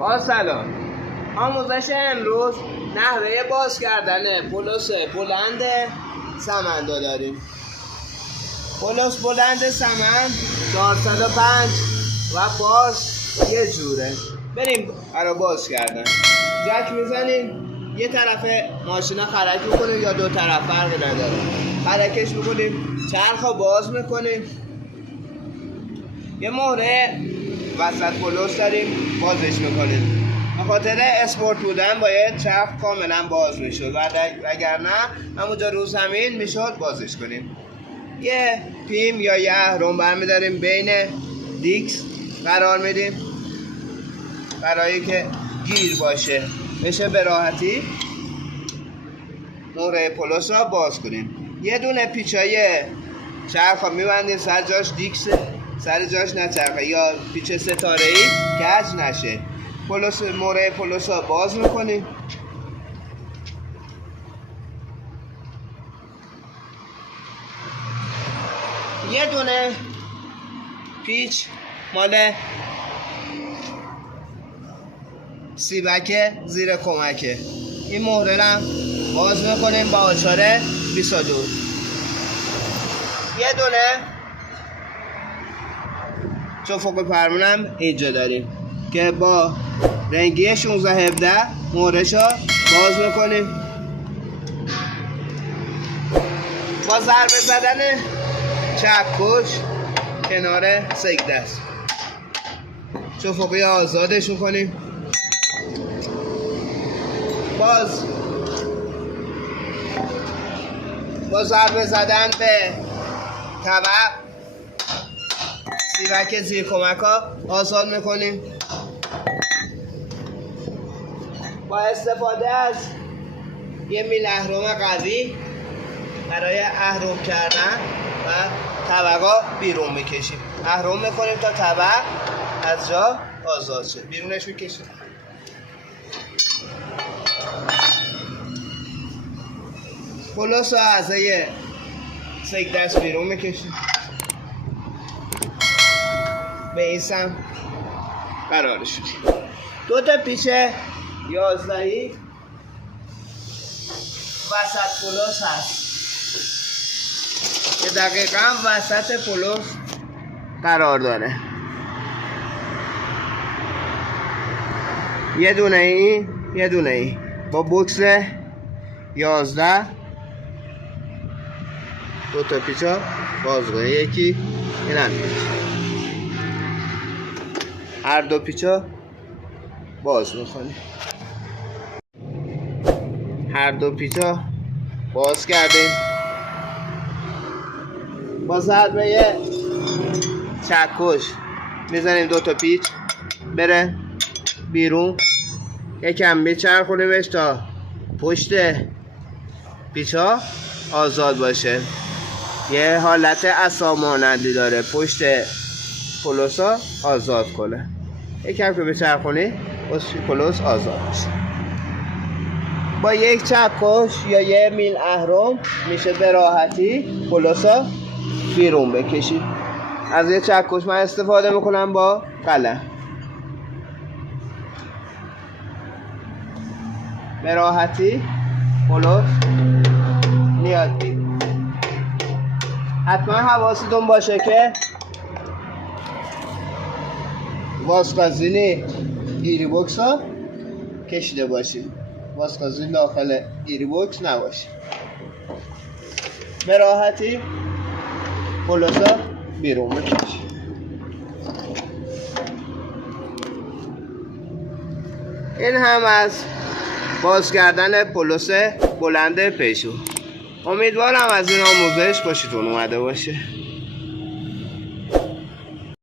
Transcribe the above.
با سلام. آموزش امروز نحوه باز کردن پولس بلند سمن داریم. پولس بلند سمن 405 و باز یه جوره. بریم برای باز کردن. جک میزنیم، یه طرف ماشین خرک میکنیم یا دو طرف فرقی نداره. خرکش میکنیم، چرخ باز میکنیم. یه مهره وسط پولس داریم، بازش میکنیم. به خاطر اسپورت بودن باید چرخ کاملا باز میشد، وگرنه همونجا رو زمین میشد بازش کنیم. یه پیم یا یه اهرم برمیداریم، بین دیکس قرار میدیم برای که گیر باشه، بشه به راحتی مهره پولس را باز کنیم. یه دونه پیچای چرخ میبندیم سر جاش، دیکس سر جاش نچرخه یا پیچ ستاره‌ای کج نشه. پولس مهره پولس را باز میکنیم. یه دونه پیچ مال سیبک زیر کمکه، این مهره را باز میکنیم با آچار 22. یه دونه چفق فرمونم اینجا داریم که با رنگی 16-17 مهره‌شو باز میکنیم. با ضربه زدن چکش کنار سکه است چفقی آزادش میکنیم. با ضربه زدن به طبق سیبک زیر کمک ها آزاد میکنیم. با استفاده از یه میل اهرم قوی برای اهرم کردن و طبقا بیرون میکشیم. اهرم میکنیم تا طبق از جا آزاد شه، بیرونش میکشیم. پولس را از سکه دست بیرون میکشیم، به این سم قرارش میدیم. دو تا پیچ 11 وسط پولس هست که دقیقا وسط پولس قرار داره. یه دونه این، یه دونه این با بوکس 11 دو تا پیچا باز کنه. یکی این هم هر دو پیچا باز میکنه. هر دو پیچا باز کردیم. با ضربه چکش میزنیم دو تا پیچ بره بیرون. یکم بچرخونیمش تا پشت پیچا آزاد باشه. یه حالت عصا مانندی داره، پشت پولس ها آزاد کنه. یکم که بچرخونی پولس آزاد میشه. با یک چکش یا یه میل اهرم میشه به راحتی پولس ها بیرون بکشید. از یه چکش من استفاده میکنم با قلم، به راحتی پولس میاد بیرون. حتما حواستون باشه که واسقازینی گیری بوکس ها کشیده باشید، واسقازین داخل گیری بوکس نباشه. به راحتی پولس ها بیرون بکشید. این هم از باز کردن پولس بلند پیشو. امیدوارم از این آموزش خوشتون اومده باشه.